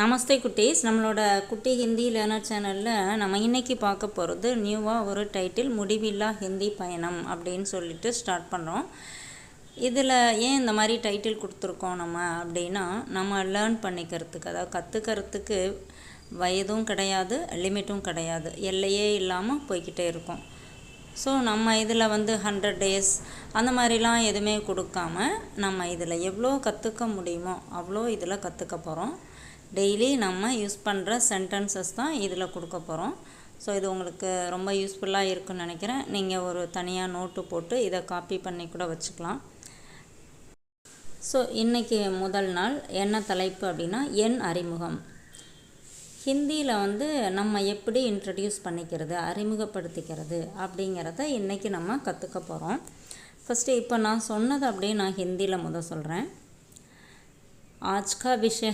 நமஸ்தே குட்டீஸ். நம்மளோட குட்டி ஹிந்தி லேர்னர் சேனலில் நம்ம இன்றைக்கி பார்க்க போகிறது நியூவாக ஒரு டைட்டில் முடிவில்லா ஹிந்தி பயணம் அப்படின்னு சொல்லிட்டு ஸ்டார்ட் பண்ணுறோம் இதில் ஏன் இந்த மாதிரி டைட்டில் கொடுத்துருக்கோம் நம்ம அப்படின்னா நம்ம லேர்ன் பண்ணிக்கிறதுக்கு அதாவது கற்றுக்கிறதுக்கு வயதும் கிடையாது லிமிட்டும் கிடையாது எல்லையே இல்லாமல் போய்கிட்டே இருக்கும். ஸோ நம்ம இதில் வந்து ஹண்ட்ரட் டேஸ் அந்த மாதிரிலாம் எதுவுமே கொடுக்காம நம்ம இதில் எவ்வளோ கற்றுக்க முடியுமோ அவ்வளோ இதில் கற்றுக்க போகிறோம் டெய்லி நம்ம யூஸ் பண்ணுற சென்டென்சஸ் தான் இதில் கொடுக்க போகிறோம் ஸோ இது உங்களுக்கு ரொம்ப யூஸ்ஃபுல்லாக இருக்குன்னு நினைக்கிறேன். நீங்கள் ஒரு தனியாக நோட்டு போட்டு இதை காப்பி பண்ணி கூட வச்சுக்கலாம். ஸோ இன்றைக்கி முதல் நாள் என்ன தலைப்பு அப்படின்னா என் அறிமுகம். ஹிந்தியில் வந்து நம்ம எப்படி இன்ட்ரடியூஸ் பண்ணிக்கிறது அறிமுகப்படுத்திக்கிறது அப்படிங்கிறத இன்றைக்கி நம்ம கற்றுக்க போகிறோம் ஃபஸ்ட்டு இப்போ நான் சொன்னது அப்படியே நான் ஹிந்தியில் முத சொல்கிறேன் ஆஜ்கா விஷய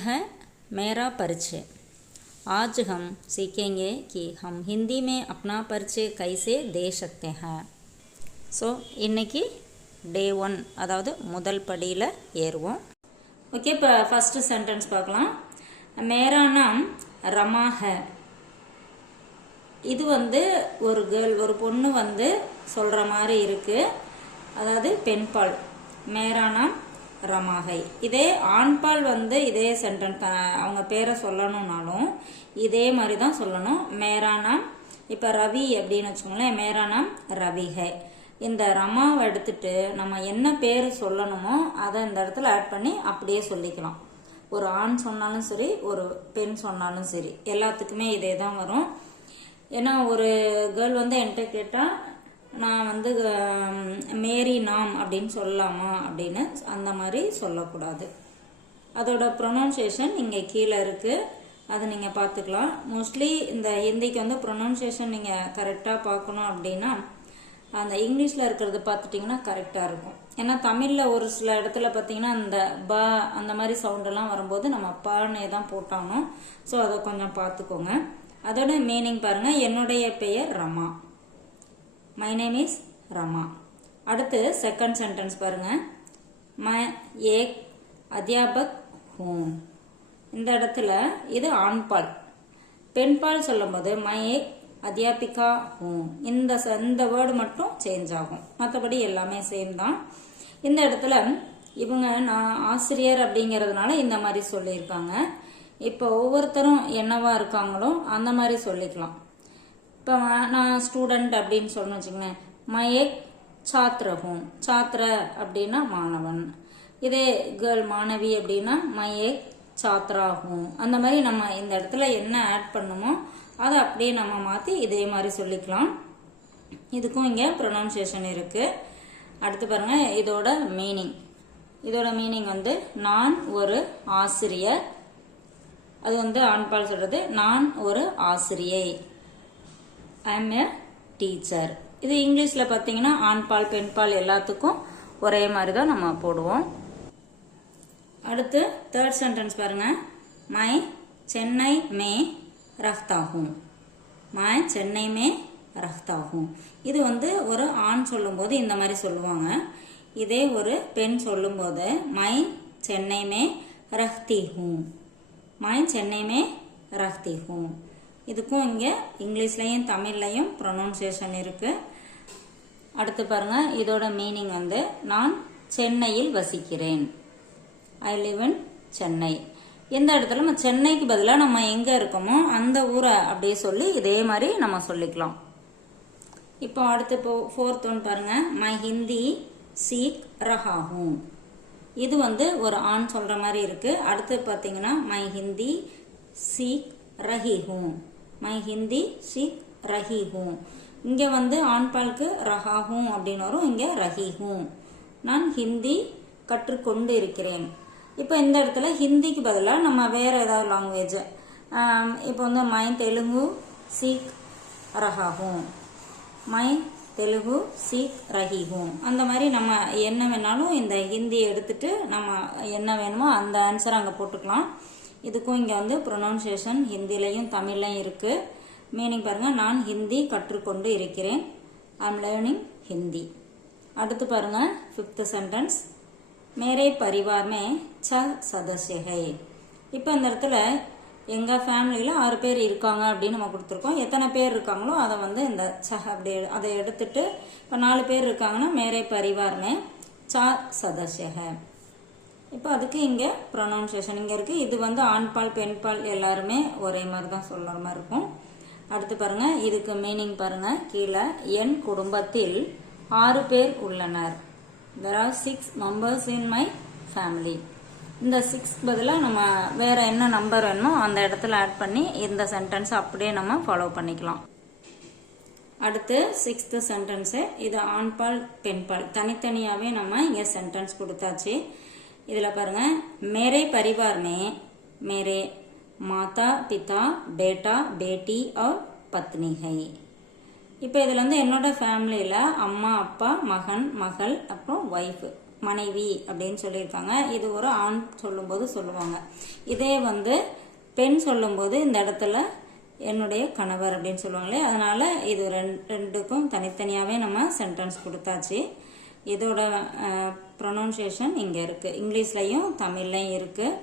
मेरा परिचय आज हम सीखेंगे कि हम हिंदी में अपना परिचय कैसे दे सकते हैं ஸோ இன்றைக்கி டே ஒன் அதாவது முதல் படியில் ஏறுவோம் ஓகே இப்போ ஃபஸ்ட்டு சென்டென்ஸ் பார்க்கலாம் மேரா நாம் ரமா ஹை இது வந்து ஒரு கேர்ள் ஒரு பொண்ணு வந்து சொல்கிற மாதிரி இருக்குது அதாவது பெண்பால் மேரானாம் ரமாகை. இதே ஆண்பால் வந்து இதே சென்டென்ஸ் அவங்க பேரை சொல்லணும்னாலும் இதே மாதிரி தான் சொல்லணும் மேரானாம் இப்போ ரவி அப்படின்னு வச்சுக்கோங்களேன் மேரானாம் ரவிகை. இந்த ரமாவை எடுத்துட்டு நம்ம என்ன பேர் சொல்லணுமோ அதை இந்த இடத்துல ஆட் பண்ணி அப்படியே சொல்லிக்கலாம். ஒரு ஆண் சொன்னாலும் சரி ஒரு பெண் சொன்னாலும் சரி எல்லாத்துக்குமே இதே தான் வரும். ஏன்னா ஒரு கேர்ள் வந்து என்கிட்ட கேட்டால் நான் வந்து மேரி நாம் அப்படின்னு சொல்லலாமா அப்படின்னு அந்த மாதிரி சொல்லக்கூடாது. அதோட ப்ரொனவுன்சியேஷன் இங்கே கீழே இருக்குது அதை நீங்கள் பார்த்துக்கலாம். மோஸ்ட்லி இந்த ஹிந்திக்கு வந்து ப்ரொனவுன்சியேஷன் நீங்கள் கரெக்டாக பார்க்கணும் அப்படின்னா அந்த இங்கிலீஷில் இருக்கிறது பார்த்துட்டிங்கன்னா கரெக்டாக இருக்கும். ஏன்னா தமிழில் ஒரு சில இடத்துல பார்த்தீங்கன்னா அந்த ப அந்த மாதிரி சவுண்டெல்லாம் வரும்போது நம்ம பானே தான் போட்டாங்க ஸோ அதை கொஞ்சம் பார்த்துக்கோங்க. அதோட மீனிங் பாருங்கள் என்னுடைய பெயர் Rama. My name is Rama அடுத்து செகண்ட் சென்டென்ஸ் பாருங்க. மை ஏக் அத்தியாபக் ஹூம் இந்த இடத்துல இது ஆண்பால் பெண்பால் சொல்லும்போது மை ஏக் அத்தியாபிகா ஹூம் இந்த இந்த வேர்டு மட்டும் சேஞ்ச் ஆகும். மற்றபடி எல்லாமே சேம் தான். இந்த இடத்துல இவங்க நான் ஆசிரியர் அப்படிங்கிறதுனால இந்த மாதிரி சொல்லியிருக்காங்க. இப்போ ஒவ்வொருத்தரும் என்னவா இருக்காங்களோ அந்த மாதிரி சொல்லிக்கலாம். இப்போ நான் ஸ்டூடெண்ட் அப்படின்னு சொல்லணும் வச்சுக்கோங்களேன். மயக் சாத்திரகும் சாத்திர அப்படின்னா மாணவன். இதே கேர்ள் மாணவி அப்படின்னா மயக் சாத்ராகும் அந்த மாதிரி நம்ம இந்த இடத்துல என்ன ஆட் பண்ணுமோ அதை அப்படியே நம்ம மாற்றி இதே மாதிரி சொல்லிக்கலாம். இதுக்கும் இங்கே ப்ரொனவுன்சியேஷன் இருக்குது அடுத்து பாருங்கள் இதோட மீனிங் இதோட மீனிங் வந்து நான் ஒரு ஆசிரியர். அது வந்து ஆண்பால் சொல்கிறது நான் ஒரு ஆசிரியை. ஐம் எ டீச்சர் இது இங்கிலீஷில் பார்த்தீங்கன்னா ஆண்பால் பெண்பால் எல்லாத்துக்கும் ஒரே மாதிரி தான் நம்ம போடுவோம். அடுத்து தேர்ட் சென்டென்ஸ் பாருங்கள் மை சென்னை மே ரஃப்தாகும் மை சென்னை மே ரஃப்தாகும் இது வந்து ஒரு ஆண் சொல்லும்போது இந்த மாதிரி சொல்லுவாங்க. இதே ஒரு பெண் சொல்லும்போது மை சென்னை மே ரஃப்தி ஹூம் மை சென்னை மே ரஃப்தி ஹூம் இதுக்கும் இங்கே இங்கிலீஷ்லையும் தமிழ்லையும் ப்ரொனவுன்சியேஷன் இருக்குது அடுத்து பாருங்கள் இதோட மீனிங் வந்து நான் சென்னையில் வசிக்கிறேன். I live in Chennai. எந்த இடத்துல? நம்ம சென்னைக்கு பதிலாக நம்ம எங்கே இருக்கோமோ அந்த ஊரை அப்படியே சொல்லி இதே மாதிரி நம்ம சொல்லிக்கலாம். இப்போ அடுத்து இப்போ ஃபோர்த் ஒன் பாருங்கள் மை ஹிந்தி சீக் ரஹாகும் இது வந்து ஒரு ஆண் சொல்கிற மாதிரி இருக்குது அடுத்து பார்த்தீங்கன்னா மை ஹிந்தி சீக் ரஹிஹும் மை ஹிந்தி சீக் ரஹி இங்கே வந்து ஆண்பாலுக்கு ரஹாஹூம் அப்படின்னு வரும் இங்கே ரஹிஹூம் நான் ஹிந்தி கற்றுக்கொண்டு இருக்கிறேன் இப்போ இந்த இடத்துல ஹிந்திக்கு பதிலாக நம்ம வேறு ஏதாவது லாங்குவேஜ் இப்போ வந்து மை தெலுங்கு சீக் ரஹாஹூம் மை தெலுங்கு சீக் ரஹி அந்த மாதிரி நம்ம என்ன வேணாலும் இந்த ஹிந்தி எடுத்துட்டு நம்ம என்ன வேணுமோ அந்த ஆன்சர் அங்கே போட்டுக்கலாம். இதுக்கும் இங்கே வந்து ப்ரொனவுன்சியேஷன் ஹிந்திலையும் தமிழ்லையும் இருக்குது மீனிங் பாருங்கள் நான் ஹிந்தி கற்றுக்கொண்டு இருக்கிறேன். I am learning Hindi. அடுத்து பாருங்க ஃபிஃப்த்து சென்டென்ஸ் மேரே பரிவார்மே ச சதஸ்யகை இப்போ இந்த இடத்துல எங்கள் ஃபேமிலியில் ஆறு பேர் இருக்காங்க அப்படின்னு நம்ம கொடுத்துருக்கோம். எத்தனை பேர் இருக்காங்களோ அதை வந்து இந்த சஹ அப்படி அதை எடுத்துட்டு இப்போ நாலு பேர் இருக்காங்கன்னா மேரே பரிவார்மே சார் சதஸ்யக இப்போ அதுக்கு இங்கே ப்ரொனவுன்சேஷன் இங்கே இருக்குது இது வந்து ஆண்பால் பெண்பால் எல்லாருமே ஒரே மாதிரி தான் சொல்கிற மாதிரி இருக்கும். அடுத்து பாருங்கள் இதுக்கு மீனிங் பாருங்கள் கீழே என் குடும்பத்தில் ஆறு பேர் உள்ளனர். There are six members in my family இந்த சிக்ஸ் பதிலாக நம்ம வேறு என்ன நம்பர் வேணுமோ அந்த இடத்துல ஆட் பண்ணி இந்த சென்டென்ஸ் அப்படியே நம்ம ஃபாலோ பண்ணிக்கலாம். அடுத்து சிக்ஸ்த்து சென்டென்ஸு இது ஆண்பால் பெண்பால். தனித்தனியாகவே நம்ம இங்கே சென்டென்ஸ் கொடுத்தாச்சு. இதில் பாருங்கள் மேரே பரிவார்மே மேரே மாதா பிதா பேட்டா பேட்டி ஆர் பத்னிகை. இப்போ இதில் வந்து என்னோட ஃபேமிலியில் அம்மா அப்பா மகன் மகள் அப்புறம் ஒய்ஃப் மனைவி அப்படின்னு சொல்லியிருக்காங்க. இது ஒரு ஆண் சொல்லும்போது சொல்லுவாங்க. இதே வந்து பெண் சொல்லும்போது இந்த இடத்துல என்னுடைய கணவர் அப்படின்னு சொல்லுவாங்களே அதனால் இது ரெண்டு ரெண்டுக்கும் தனித்தனியாகவே நம்ம சென்டென்ஸ் கொடுத்தாச்சு. இதோட ப்ரொனவுன்சியேஷன் இங்கே இருக்குது இங்கிலீஷ்லையும் தமிழ்லையும் இருக்குது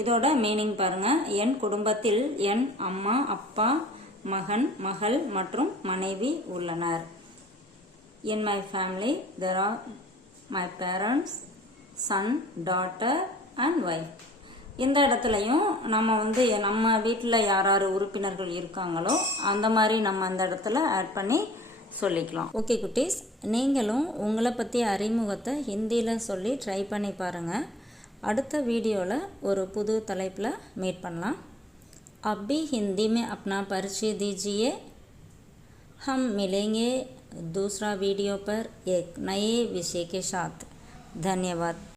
இதோட மீனிங் பாருங்க. என் குடும்பத்தில் என் அம்மா அப்பா மகன் மகள் மற்றும் மனைவி உள்ளனர். In my family there are my parents son daughter and wife இந்த இடத்துலையும் நம்ம வந்து நம்ம வீட்டில் யார் யார் உறுப்பினர்கள் இருக்காங்களோ அந்த மாதிரி நம்ம அந்த இடத்துல ஆட் பண்ணி சொல்லிக்கலாம் ஓகே குட்டீஸ் நீங்களும் உங்களை பற்றி அறிமுகத்தை ஹிந்தியில் சொல்லி ட்ரை பண்ணி பாருங்கள் அடுத்த வீடியோவில் ஒரு புது தலைப்பில் மீட் பண்ணலாம் अब भी हिंदी में अपना परिचय दीजिए हम मिलेंगे दूसरा वीडियो पर एक नए विषय के साथ धन्यवाद